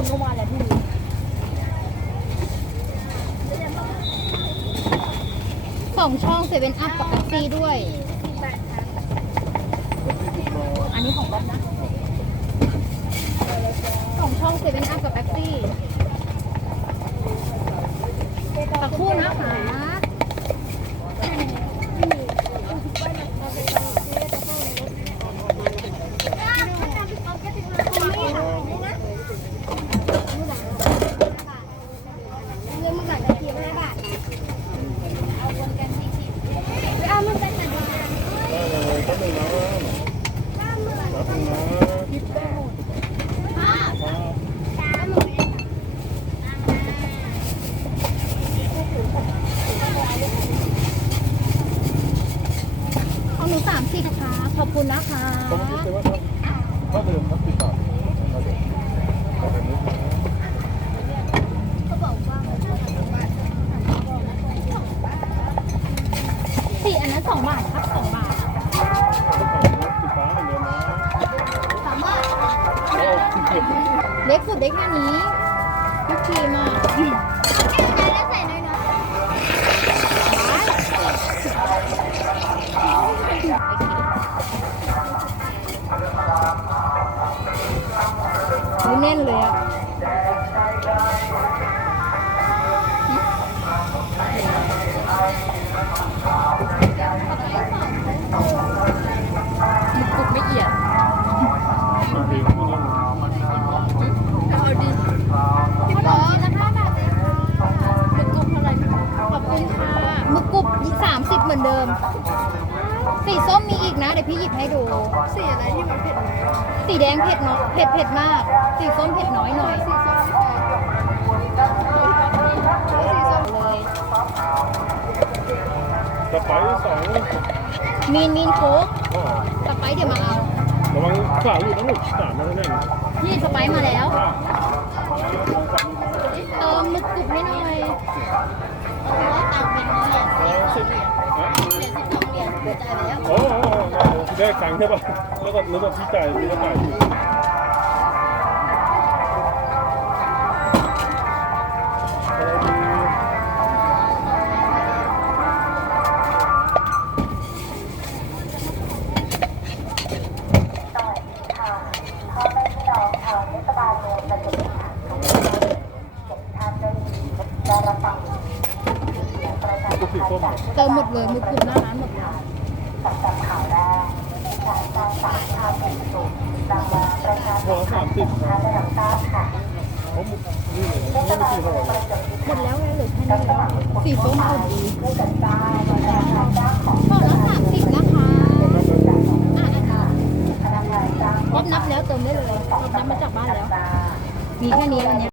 ผมลงมาแล้วพี่สองช่องเซเว่นอัพกับแท็กซี่ด้วย อันนี้ของก๊อฟนะสองช่องเซเว่นอัพกับแท็กซี่ตักคู่นะคะ เงินมาก่อนนาทีห้าบาทเอาวนกันสี่สิบเอามันเป็นแบบนี้ ได้เลยก็หนึ่งนะรับหนึ่งนะ เอาห นูสามสิบค่ะขอบคุณนะคะต้องคิดเลยว่าถ้าเดิมครับติดต่อเดิมถ้าเดิมนี้เขาบอกสี่อันนั้นสองบาทครับสองบาทติดเดิมนะสามบเอ็ดเล็กสุดได้แค่นี้ทุกทีมอะ ดูแน่นเลยอะมุกกุบไม่เอียดมาเองไม่ต้องเอาดิพี่บอลละห้าบาทเลยค่ะเป็นกลมเท่าไหร่คะขอบคุณค่ะมุกกุบสามสิบเหมือนเดิม สีส้มมีอีกนะ เดี๋ยวพี่หยิบให้ดู สีอะไรที่มันเผ็ดไหม สีแดงเผ็ดเนาะเผ็ดเผ็ดมาก สีส้มเผ็ดน้อยหน่อย สีส้มไม่ใช่สีส้มเลยจะไปสองมีนมีนโค้กก็สไปซ์เดี๋ยวมาเอา ระวังขวาอยู่ทั้งหมดสามแล้วแน่น นี่สไปซ์มาแล้วว่าเได้ตังค์ใช่ป่ะแล้วก็นึกว่าพี่จ่ายพี่ก็จ่ายอยู่อะไรดีก็สีส้มอะเติมหมดเลยมุกกุบหน้าร้านหมดเลย หัวสามสิบครับผมนี่เลยนี่ไม่กี่เท่าไหร่หมดแล้วไงเหลือแค่นี้แล้วสีส้มเอาดีห่อละสามสิบนะคะอะอะรอบนับแล้วเติมได้เลยรอบนับมาจากบ้านแล้ว มีแค่นี้วันเนี้ย